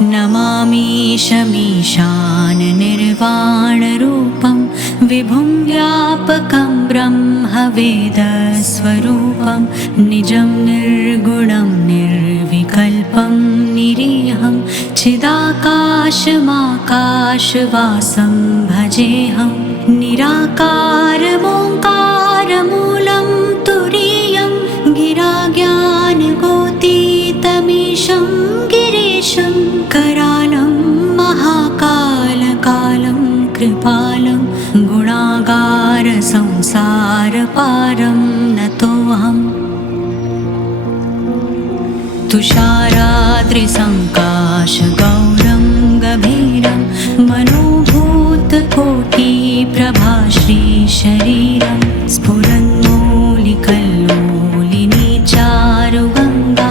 नमामीशमीशाननिर्वाणरूपं विभुं व्यापकं ब्रह्मवेदस्वरूपं निजं निर्गुणं निर्विकल्पं निरीहं चिदाकाशमाकाशवासं भजेऽहं निराकारमोङ्कारमूलं तुरीयं गिराज्ञानगोतीतमीशं गिरीशं करालं महाकालकालं कृपालं गुणागारसंसारपारं नतोऽहम् तुषाराद्रिसङ्काशगौरं गभीरं मनोभूतकोटिप्रभाश्रीशरीरं स्फुरन्मौलिकल्लोलिनी चारुगङ्गा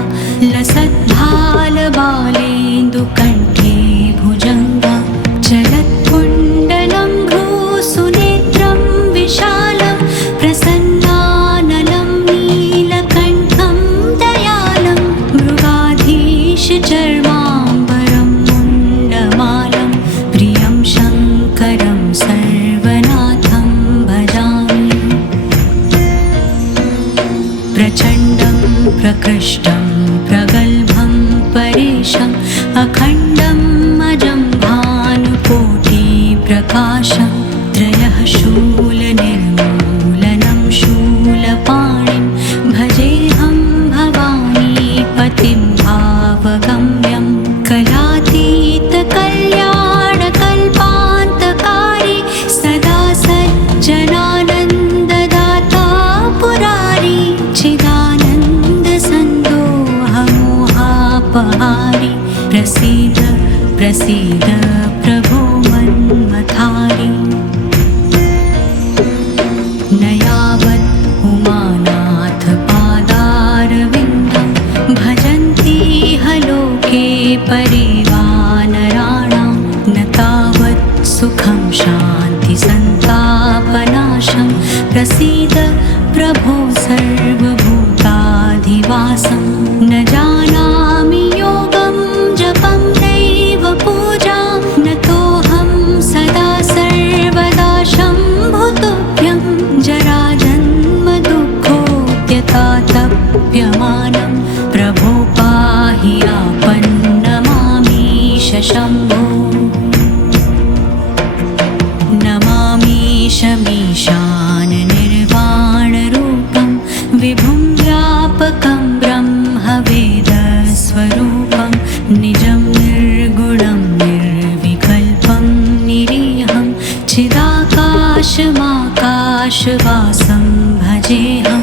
लसद्भालबालेन्दुकण्ठे भुजङ्गा चलत्कुण्डलं भ्रूसुनेत्रं विशालं प्रसन्नानलं नीलकण्ठं दयालं मृगाधीशचर्माम्बरं मुण्डमालं प्रियं शङ्करं सर्वनाथं भजामि प्रचण्डं प्रकृष्टं प्रगल्भं परेशम् अखण्डम् अजं भानुकोटिप्रकाशं त्रयः शूलनिर्मूलनं शूलपाणिं भजेऽहं भवानीपतिं भावगम्यं कलातीतकल्याणकल्पान्तकारी सदा सज्जनानन्ददाता पुरारी चिदानन्दसन्दोहमोहापहारी प्रसीद प्रसीद प्रभो मन्मथारी न यावत् उमानाथपादारविन्दं भजन्ति लोके परिवानराणां न तावत् सुखं शान्तिसन्तापनाशं प्रसीद प्रभो सर्वभूताधिवासं न जानामि योगं जपं नैव पूजां नतोऽहं सदा सर्वदा शम्भुतुभ्यं जराजन्मदुःखोऽत्यतातप्यमानं प्रभो पाहि आपन्नमामीश शम्भो नमामीशमीशाननिर्वाणरूपं विभुं व्यापकं ब्रह्मवेदस्वरूपं निजं निर्गुणं निर्विकल्पं निरीहं चिदाकाशमाकाशवासं भजेऽहं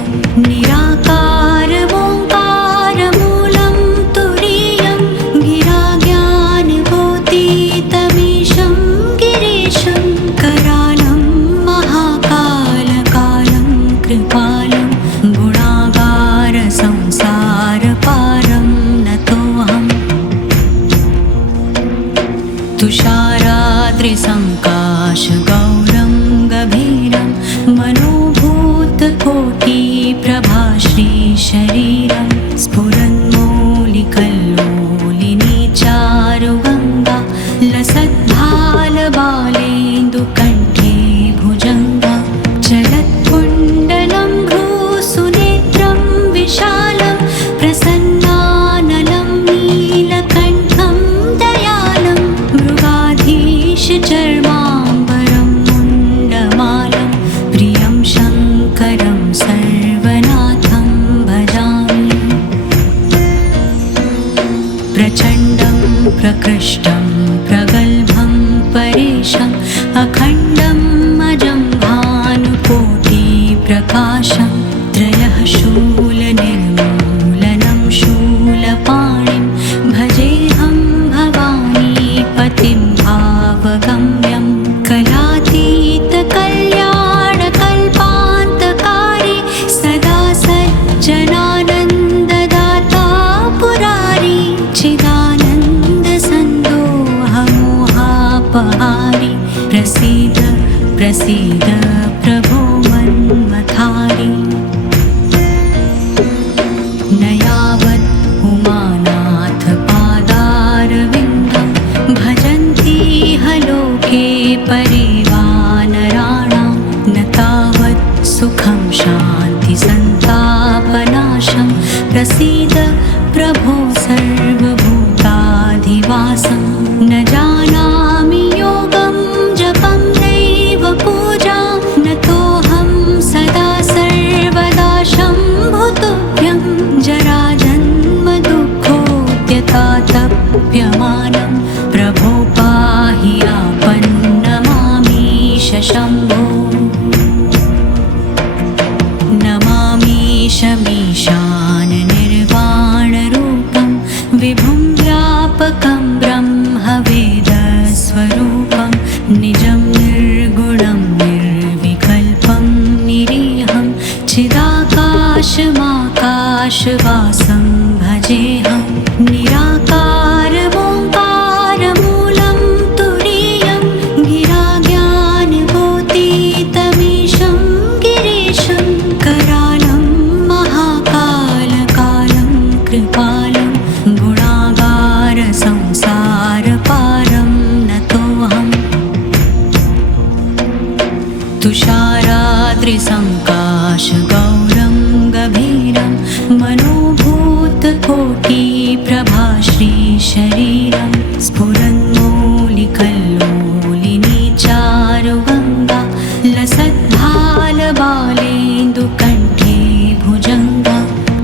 निराकारमोङ्कारमूलं तुरीयं गिराज्ञानगोतीतमीशं गिरीशं करालं महाकालकालं कृपालं गुणागारसंसारपारं नतोऽहम् तुषाराद्रिसङ्काशगौरं गभीरं मनोभूतकोटिप्रभाश्रीशरीरं स्फुरन्मौलिकल्लोलिनी चारुगङ्गा लसद्भालबालेन्दुकण्ठे भुजङ्गा चलत्कुण्डलं भ्रूसुनेत्रं विशालं प्रसन्नानलं नीलकण्ठं दयालं मृगाधीशचर्माम्बरं मुण्डमालं प्रियं शङ्करं सर्वनाथं भजामि प्रचण्डं प्रकृष्टं प्रगल्भं परेशम् अखण्डम् अजं भानुकोटिप्रकाशं त्रयः शूलनिर्मूलनं शूलपाणिं भजेऽहं भवानीपतिं भावगम्यं कलातीतकल्याणकल्पान्तकारी सदा सज्जनानन्ददाता पुरारी चिदानन्दसन्दोहमोहापहारी प्रसीद प्रसीद प्रभो मन्मथारी न यावत् उमानाथपादारविन्द प्रसीद प्रभो सर्वभूताधिवासं न जानामि योगं जपं नैव पूजां नतोऽहं सदा सर्वदा शम्भुतुभ्यं जराजन्म दुःखोद्यतातप्यमानं प्रभो पाहि आपन्नमामीश शम्भो नमामीशमीशान निर्वाणरूपं विभुं व्यापकं ब्रह्मवेदस्वरूपं निजं निर्गुणं निर्विकल्पं निरीहं चिदाकाशमाकाशवासं भजेऽहं निराकारमोङ्कारमूलं तुरीयं गिराज्ञानभूतितमीशं गिरीशं करालं महाकालकालं कृपालं गुणागारसंसारपारं नतोऽहम् तुषाराद्रिसङ्काशगौरं गभीरं मनोभूतकोटिप्रभाश्रीशरीरं स्फुरन्मौलिकल्लोलिनी चारुगङ्गा लसद्भालबालेन्दुकण्ठे भुजङ्गा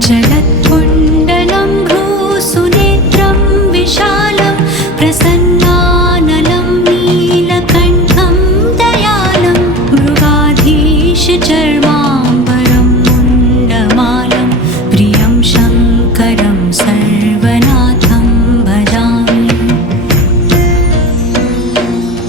चलत्कुण्डलं भ्रूसुनेत्रं विशालं प्रसन्नानलं नीलकण्ठं दयालं मृगाधीशचर्माम्बरं मुण्डमालं प्रियं शङ्करं सर्वनाथं भजामि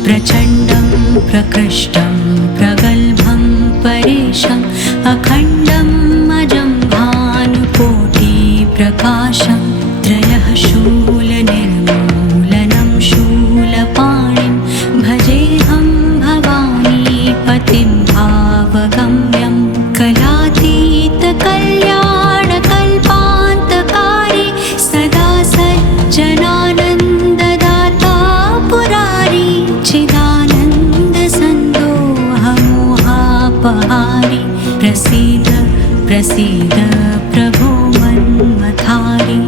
प्रचण्डं प्रकृष्टं प्रगल्भं परेशम् अखण्डम् अजं भानुकोटिप्रकाशं त्रयः शूलनिर्मूलनं शूलपाणिं भजेऽहं भवानीपतिं भावगम्यं कलातीतकल्याणकल्पान्तकारी सदा सज्जनानन्ददाता पुरारी चिदानन्दसन्दोहमोहापहारी प्रसीद प्रसीद प्रभो मन्मथारी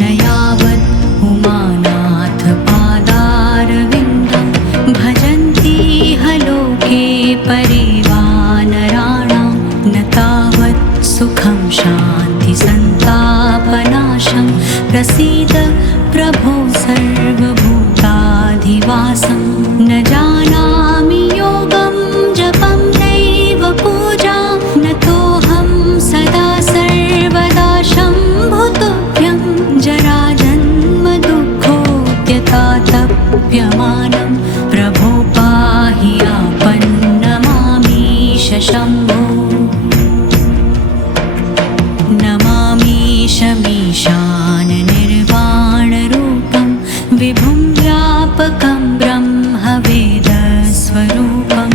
न यावत् उमानाथपादारविन्दं भजन्ति लोके परिवानराणां न तावत् सुखं शान्तिसन्तापनाशं प्रसीद प्रभो सर्वभूताधिवासं न जानामि योगं जपं नैव पूजां नतोऽहं सदा सर्वदा शम्भुतुभ्यं जराजन्म दुःखोद्यतातप्यमानं प्रभो पाहि आपन्नमामीश शम्भो नमामीशमीशान निर्वाणरूपं विभुं व्यापकं ब्रह्मवेदस्वरूपं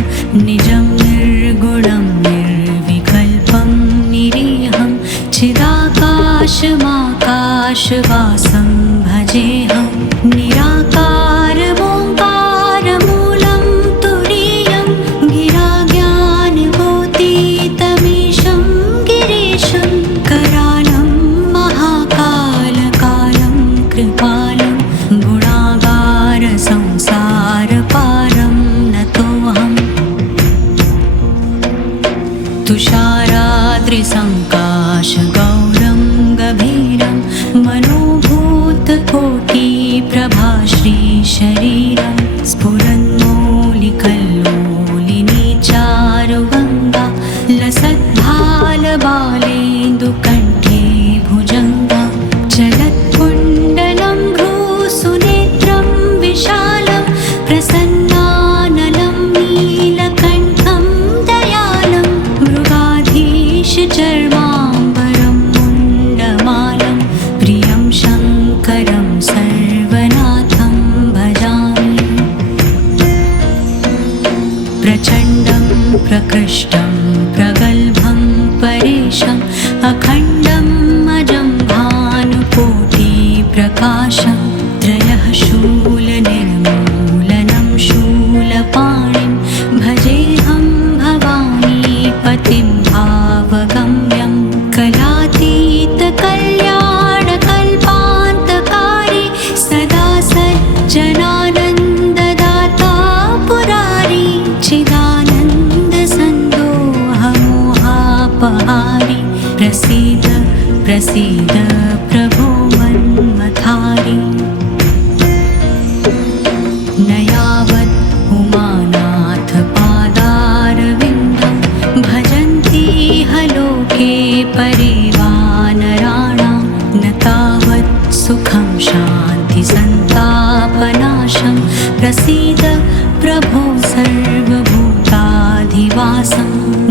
निजं निर्गुणं निर्विकल्पं निरीहं चिदाकाशमाकाशवासं भजेऽहं निराकारमोङ्कारमूलं तुरीयं गिराज्ञानभूतितमीशं गिरीशं करालं महाकालकालं कृपालं गुणागारसंसारपारं नतोऽहम् तुषाराद्रिसङ्काशगौरं गभीरं मनोभूतकोटिप्रभाश्रीशरीरं स्फुरन्मौलिकल्लोलिनी चारुगङ्गा लसद्भालबालेन्दुकण्ठे भुजङ्गा चलत्कुण्डलं भ्रूसुनेत्रं विशालं प्रसन्नानलं नीलकण्ठं दयालं मृगाधीशचर्माम्बरं मुण्डमालं प्रियं शङ्करं सर्वनाथं भजामि प्रचण्डं प्रकृष्टं प्रगल्भं परेशम् अखण्डम् अजं भानुकोटिप्रकाशं त्रयः शूलनिर्मूलनं शूलपाणिं भजेऽहं भवानीपतिं भावगम्यम् प्रसीद प्रसीद प्रभो मन्मथारि न यावत् उमानाथ पादारविन्दं भजन्ति ह लोके परिवानराणां न तावत् सुखं शान्ति सन्तापनाशं प्रसीद प्रभो सर्वभूताधिवासं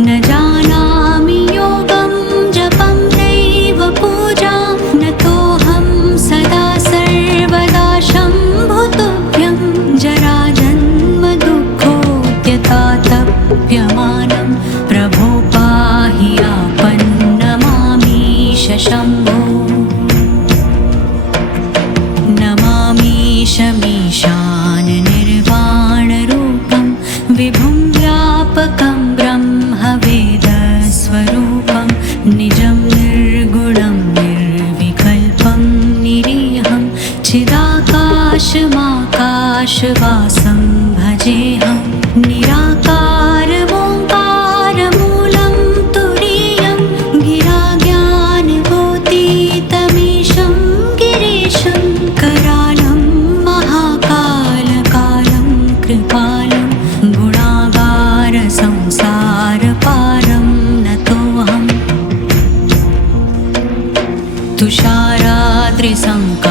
न जानामि योगं जपं नैव पूजां नतोऽहं सदा सर्वदा शम्भुतुभ्यं जराजन्म दुःखोऽत्यतातप्यमानं प्रभो पाहि आपन्नमामीश शम्भो नमामीशमीशान निर्वाणरूपं विभुं व्यापकं ब्रह्मवेदस्वरूपं निजं निर्गुणं निर्विकल्पं निरीहं चिदाकाशमाकाशवासं भजेऽहं निराकारमोङ्कारमूलं तुरीयं गिराज्ञानगोतीतमीशं गिरीशं करालं महाकालकालं कृपालं गुणागारसंसारपारं नतोऽहम्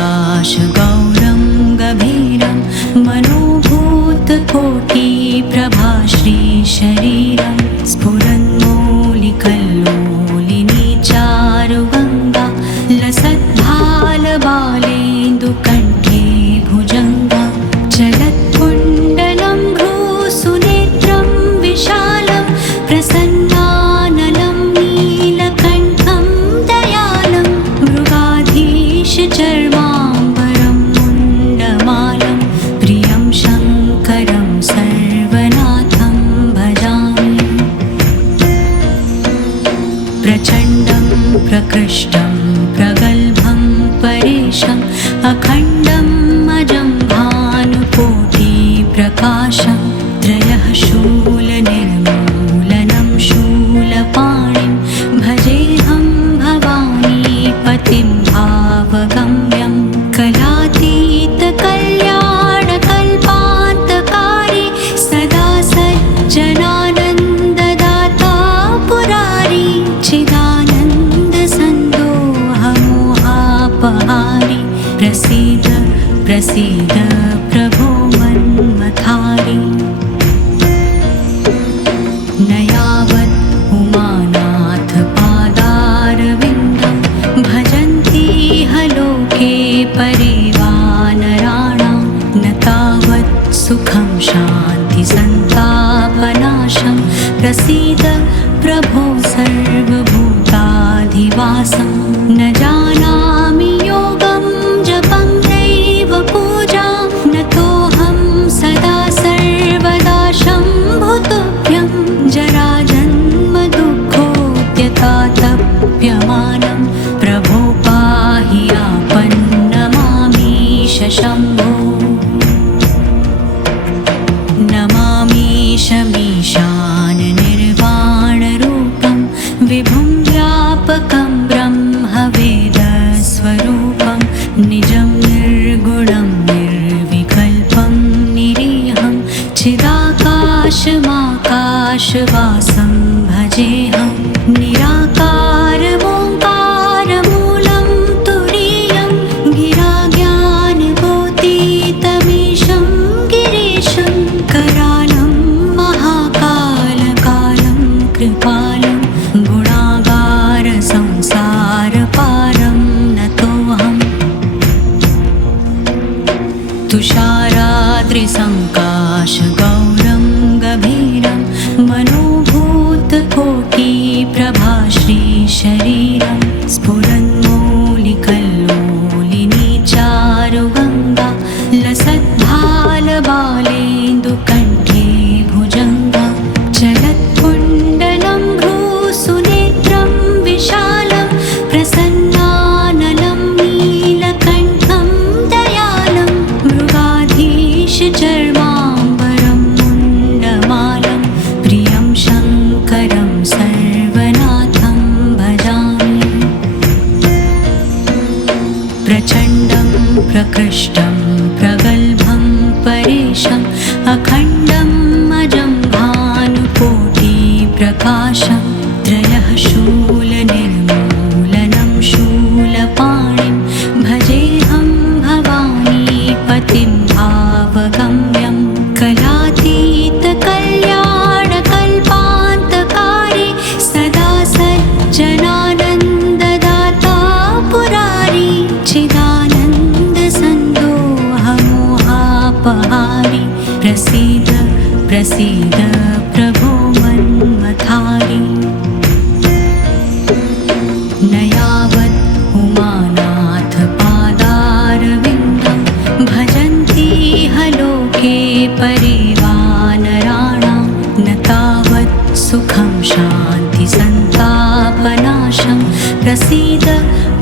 तुषाराद्रिसङ्काशगौरं गभीरं मनोभूतकोटिप्रभाश्रीशरीरं स्फुरन्मौलिकल्लोलिनी चारुगङ्गा लसद्भालबालेन्दुकण्ठे भुजङ्गा चलत्कुण्डलं भ्रूसुनेत्रं विशालं प्रसन्नानलं नीलकण्ठं दयालं मृगाधीशचर्माम्बरं मुण्डमालं प्रियं शङ्करं सर्वनाथं भजामि प्रचण्डं प्रकृष्टं प्रगल्भं परेशम् अखण्डम् अजं भानुकोटिप्रकाशं त्रयः शूलनिर्मूलनं शूलपाणिं भजेऽहं भवानीपतिं भावगम्यं कलातीतकल्याणकल्पान्तकारी सदा सज्जनानन्ददाता पुरारी चिदानन्दसन्दोहमोहापहारी प्रसीद प्रसीद प्रभो मन्मथारि न यावत् उमानाथ पादारविन्दं भजन्ति ह लोके परिवानराणां न तावत् सुखं शान्ति सन्तापनाशं प्रसीद प्रभो सर्वभूताधिवासं न जानामि योगं जपं नैव पूजां नतोऽहं सदा सर्वदा शम्भुतुभ्यं जराजन्म दुःखोऽत्यतातप्यमानं प्रभो पाहि आपन्नमामीश शम्भो नमामीशमीशान निर्वाणरूपं विभुं व्यापकं ब्रह्मवेदस्वरूपं निजं निर्गुणं निर्विकल्पं निरीहं चिदाकाशमाकाशवासं भजेऽहं निराकारमोङ्कारमूलं तुरीयं गिराज्ञानगोतीतमीशं गिरीशं करालं महाकालकालं कृपालं गुणागारसंसारपारं नतोऽहम् तुषाराद्रिसङ्काशगौरं गभीरं मनोभूतकोटिप्रभाश्रीशरीरं स्फुरन्मौलिकल्लोलिनी चारुगङ्गा लसद्भालबालेन्दुकण्ठे भुजङ्गा चलत्कुण्डलं भ्रूसुनेत्रं विशालं प्रसन्नानलं नीलकण्ठं दयालं मृगाधीशचर्माम्बरं मुण्डमालं प्रियं शङ्करं सर्वनाथं भजामि प्रकृष्टं प्रगल्भं परेशम् अखण्डम् अजं भानुकोटिप्रकाशं त्रयः शूलनिर्मूलनं शूलपाणिं भजेऽहं भवानीपतिं भावगम्यं कलातीतकल्याणकल्पान्तकारी सदा सज्जनानन्ददाता पुरारी चिदानन्दसन्दोहमोहापहारी प्रसीद प्रसीद प्रभो मन्मथारी न यावत् उमानाथपादारविन्दं भजन्ति लोके परिवानराणां न तावत् सुखं शान्तिसन्तापनाशं प्रसीद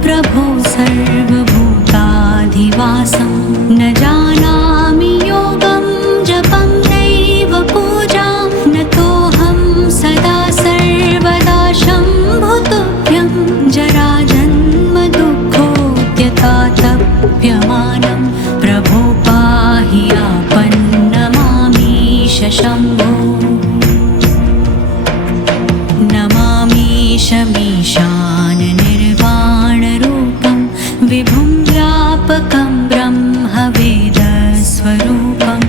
प्रभो सर्वभूताधिवासं न जानामि योगं जपं नैव पूजां नतोऽहं सदा सर्वदा शम्भुतुभ्यं जराजन्मदुःखोद्यतातप्यमानं प्रभो पाहि आपन्नमामीश शम्भो नमामीशमीशान निर्वाणरूपं विभुं व्यापकं ब्रह्मवेदस्वरूपं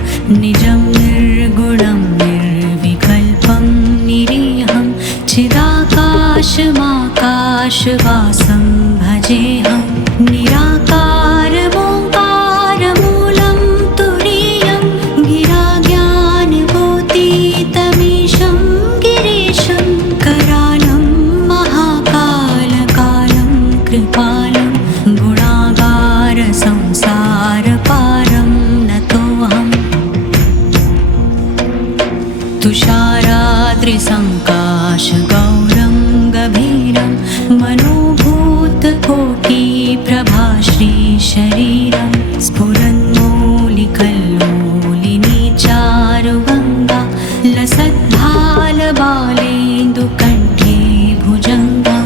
निजं निर्गुणं निर्विकल्पं निरीहं चिदाकाशमाकाशवासं भजेऽहं निराकारमोङ्कारमूलं तुरीयं गिराज्ञानभूतितमीशं गिरीशं करालं महाकालकालं कृपालं गुणागारसंसारपारं नतोऽहम् तुषाराद्रिसङ्काशगौरं गभीरं मनोभूतकोटिप्रभाश्रीशरीरं स्फुरन्मौलिकल्लोलिनी चारुगङ्गा लसद्भालबालेन्दुकण्ठे भुजङ्गा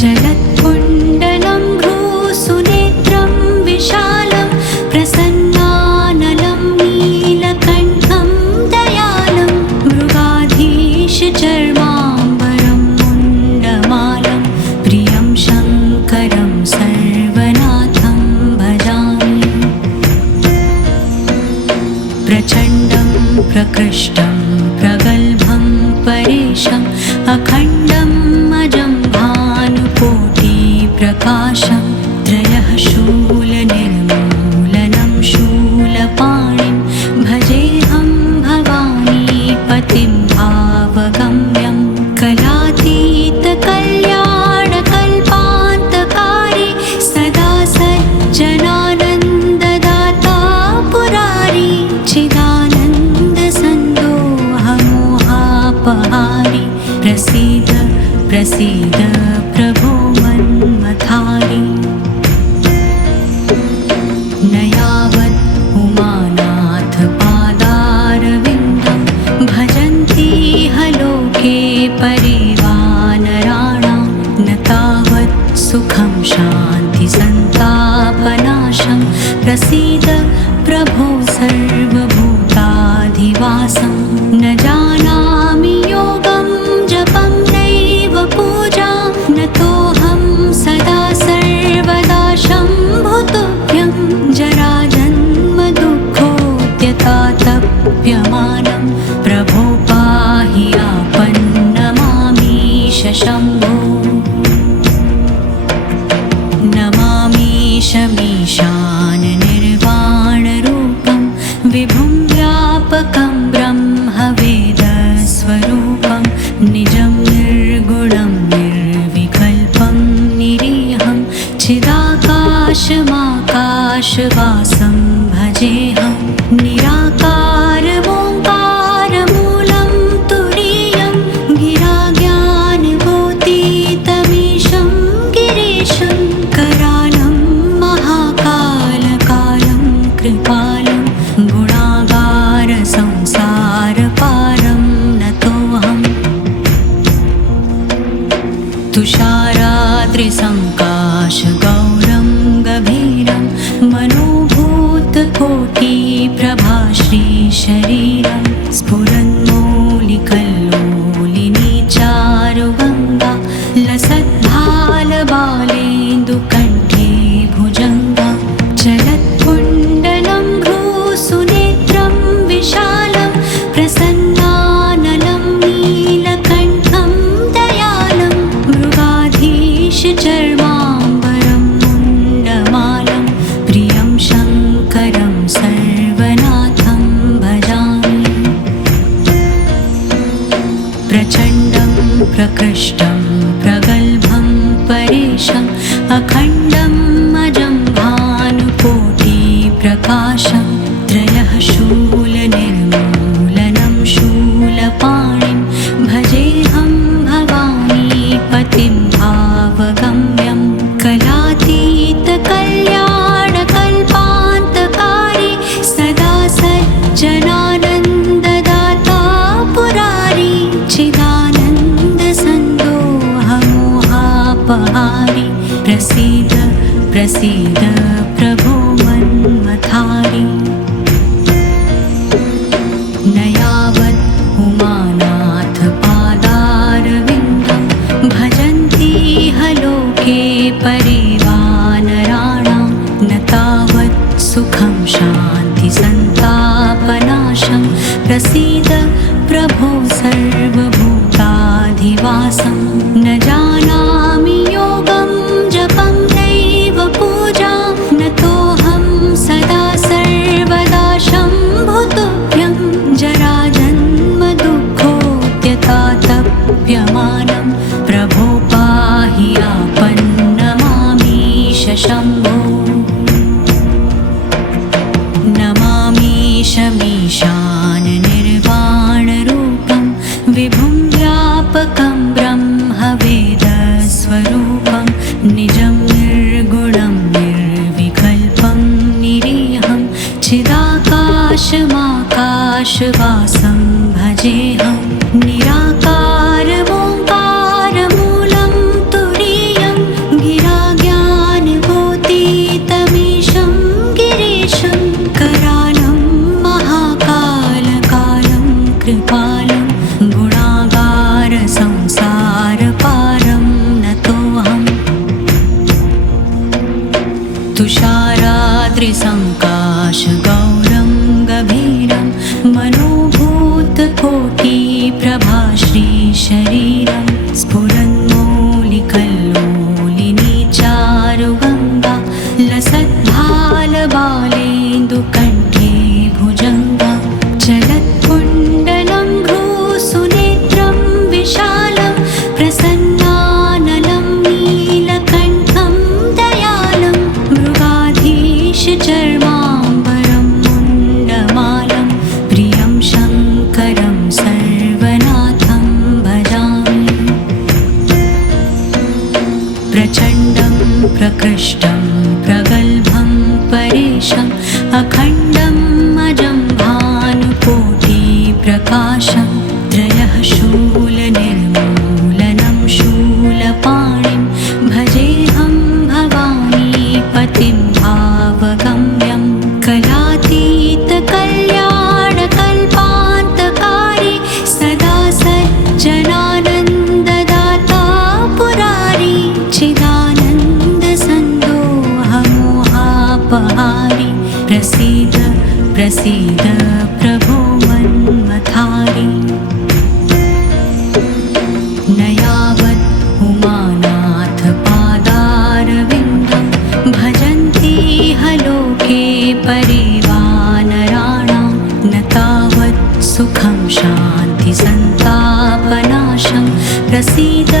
चलत्कुण्डलं भ्रूसुनेत्रं विशालं प्रसन्नानलं नीलकण्ठं दयालं मृगाधीशचर्माम्बरं मुण्डमालं प्रियं शङ्करं सर्वनाथं भजामि प्रचण्डं प्रकृष्टं प्रगल्भं परेशम् अखण्डम् अजं भानुकोटिप्रकाशं त्रयः शूलनिर्मूलनं शूलपाणिं भजेऽहं भवानीपतिं भावगम्यं कलातीतकल्याणकल्पान्तकारी सदा सज्जनानन्ददाता पुरारी चिदानन्दसन्दोहमोहापहारी प्रसीद प्रसीद प्रभो मन्मथारी न यावत् उमानाथपादारविन्दं भजन्ति लोके परिवानराणां न तावत् सुखं शान्तिसन्तापनाशं प्रसीद प्रभो सर्वभूताधिवासं न जानामि योगं जपं नैव पूजां नतोऽहं सदा सर्वदा शम्भुतुभ्यं जराजन्मदुःखोद्यतातप्यमानं प्रभो पाहि आपन्नमामीश शम्भो नमामीशमीशान निर्वाणरूपं विभुं व्यापकं ब्रह्मवेदस्वरूपं निजं निर्गुणं निर्विकल्पं निरीहं चिदाकाशमाकाशवासं भजेऽहं निराकारमोङ्कारमूलं तुरीयं गिराज्ञानभूतितमीशं गिरीशं करालं महाकालकालं कृपालं गुणागारसंसारपारं नतोऽहम् तुषाराद्रिसङ्काशगौरं गभीरं मनोभूतकोटिप्रभाश्रीशरीरं चर्माम्बरं मुण्डमालं प्रियं शङ्करं सर्वनाथं भजामि प्रचण्डं प्रकृष्टं प्रगल्भं परेशम् अखण्डम् अजं भानुकोटिप्रकाशं त्रयः शूलनिर्मूलनं शूलपाणिं भजेऽहं भवानीपतिं भावगम्यं कलातीतकल्याणकल्पान्तकारी सदा सज्जनानन्ददाता पुरारी चिदानन्दसन्दोहमोहापहारी प्रसीद प्रसीद प्रभो मन्मथारी न यावत् उमानाथपादारविन्दं भजन्ति लोके परिवानराणां न तावत् सुखं शान्तिसन्तापनाशं प्रसीद प्रभो सर्वभूताधिवासं न जानामि योगं जपं नैव पूजां नतोऽहं सदा सर्वदा शम्भुतुभ्यं जराजन्मदुःखोऽत्यतातप्यमानं प्रभो पाहि आपन्नमामीश शम्भो नमामीशमीशान निर्वाणरूपं विभुं व्यापकं ब्रह्मवेदस्वरूपं निजं निर्गुणं निर्विकल्पं निरीहं चिदाकाशमाकाशवासं भजेऽहं निराकारमोङ्कारमूलं तुरीयं गिराज्ञानभूतितमीशं गिरीशं करालं महाकालकालं कृपालं गुणागारसंसारपारं नतोऽहम् तुषाराद्रिसङ्काशगौरं गभीरं मनोभूतकोटिप्रभाश्रीशरीरं स्फुरन्मौलिकल्लोलिनीचारुगङ्गा लसद्भालबालेन्दुकण्ठे भुजङ्गा चलत्कुण्डलं भ्रूसुनेत्रं विशालं प्रसन्नानलं नीलकण्ठं दयालं मृगाधीशचर्माम्बरं मुण्डमालं प्रियं शङ्करं सर्वनाथं भजामि प्रचण्डं प्रकृष्टं प्रगल्भं परेशम् अखण्डम् अजं भानुकोटिप्रकाशं त्रयः शूलनिर्मूलनं शूलपाणिं भजेऽहं भवानीपतिं भावगम्यं कलातीतकल्याणकल्पान्तकारी सदा सज्जनानन्ददाता पुरारी चिदानन्दसन्दोहमोहापहारी प्रसीद प्रसीद प्रभो मन्मथारी न यावत् उमानाथपादारविन्दं भजन्ति लोके परिवानराणां न तावत् सुखं शान्तिसन्तापनाशं प्रसीद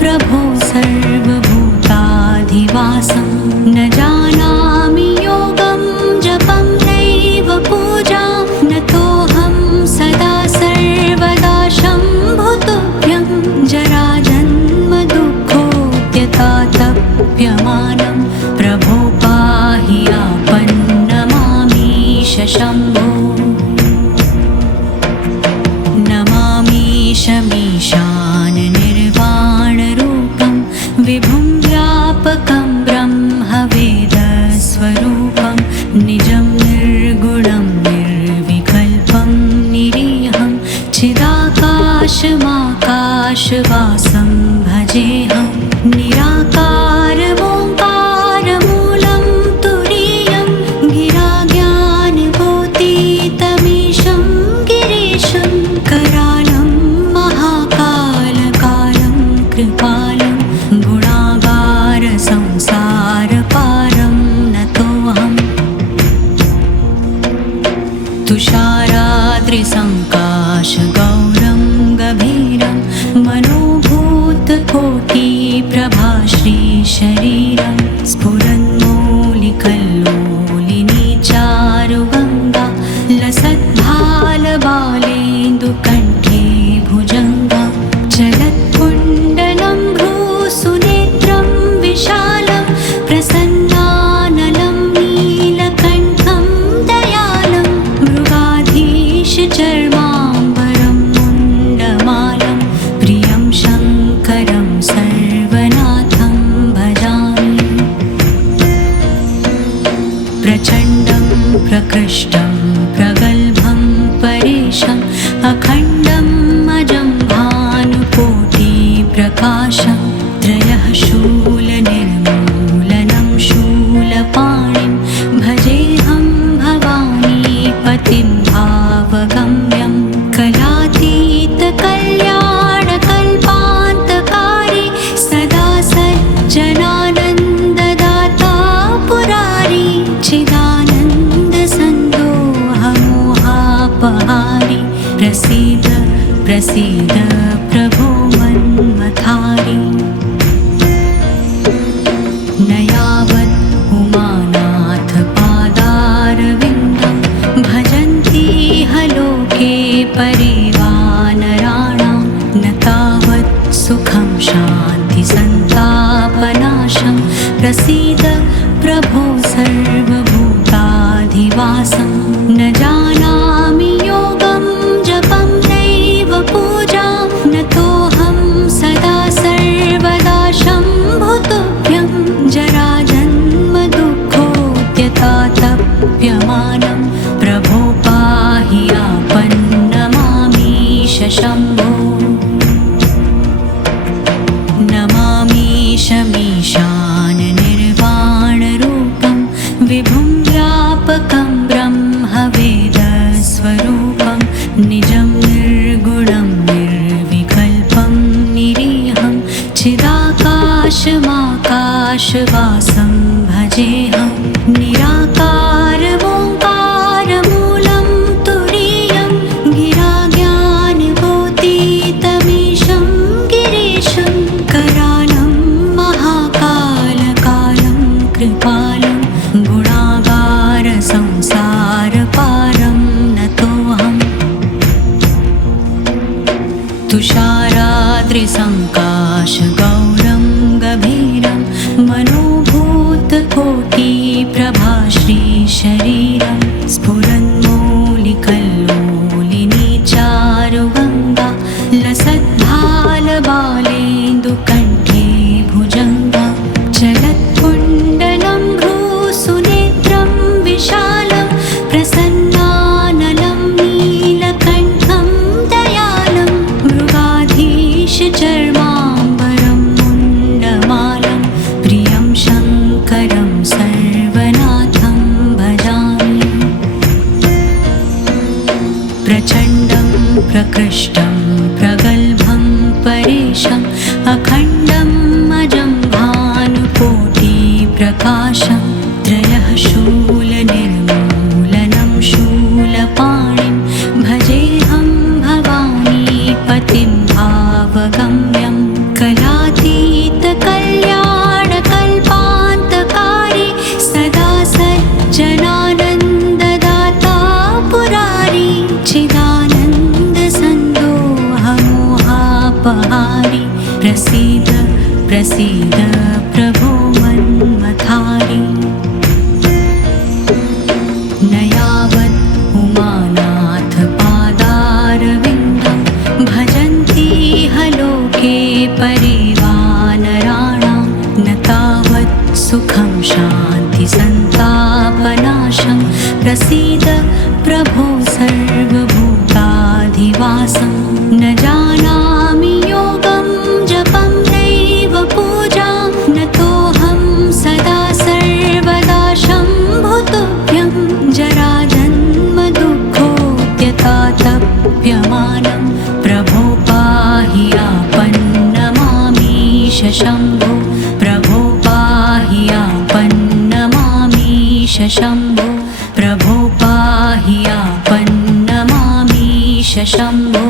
प्रभो सर्वभूताधिवासं न जानामि योगं जपं नैव पूजां नतोऽहं सदा सर्वदा शम्भुतुभ्यं जराजन्मदुःखोऽत्यतातप्यमानं प्रभो पाहि आपन्नमामीश शम्भो नमामीशमीशान निर्वाणरूपं विभुं व्यापकं ब्रह्मवेदस्वरूपं निजं निर्गुणं निर्विकल्पं निरीहं चिदाकाशमाकाशवासं भजेऽहं निराकारमोङ्कारमूलं तुरीयं गिराज्ञानभूतितमीशं गिरीशं करालं महाकालकालं कृपालं गुणागार प्रसीद प्रभो मन्मथारी न यावत् उमानाथ पादारविन्दं भजन्ति लोके परिवानराणां न तावत् सुखं शान्ति सन्तापनाशं प्रसीद प्रभो सर्वभूताधिवासं न जानामि योगं जपं नैव पूजां नतोऽहं सदा सर्वदा शम्भुतुभ्यं जराजन्म दुःखोऽत्यतातप्यमानं प्रभो पाहि आपन्नमामीश शम्भो नमामीशमीशान निर्वाणरूपं विभुं व्यापकं ब्रह्मवेदस्वरूपं निजं निर्गुणं निर्विकल्पं निरीहं चिदाकाशमाकाशवासं भजेऽहं निराकारमोङ्कारमूलं तुरीयं गिराज्ञानगोतीतमीशं गिरीशं करालं महाकालकालं कृपालं गुणागारसंसारपारं नतोऽहम् तुषाराद्रिसङ्काशगौरं गभीरं मनोभूतकोटिप्रभाश्रीशरीरं स्फुरन्मौलिकल्लोलिनी चारुगङ्गा लसद्भालबालेन्दुकण्ठे भुजङ्गा चलत्कुण्डलं भ्रूसुनेत्रं विशालं प्रसन्नानलं नीलकण्ठं दयालं मृगाधीशचर्माम्बरं मुण्डमालं प्रियं शङ्करं सर्वनाथं भजामि प्रचण्डं प्रकृष्टं प्रगल्भं परेशम् अखण्डम् अजं भानुकोटिप्रकाशं त्रयः शूलनिर्मूलनं शूलपाणिं भजेऽहं भवानीपतिं भावगम्यं कलातीतकल्याणकल्पान्तकारी सदा सज्जनानन्ददाता पुरारी चिदानन्दसन्दोहमोहापहारी प्रसीद प्रसीद प्रभो मन्मथारी न यावत् उमानाथ पादारविन्दं भजन्ति लोके परिवानराणां न तावत् सुखं शान्ति सन्तापनाशं प्रसीद प्रभो सर्वभूताधिवासं न जानामि योगं जपं नैव पूजां नतोऽहं सदा सर्वदा शम्भुतुभ्यं जराजन्म दुःखोऽत्यतातप्यमानं प्रभो पाहि आपन्नमामीश शम्भो प्रभो पाहि आपन्नमामीश शम्भो प्रभो पाहि आपन्नमामीश शम्भो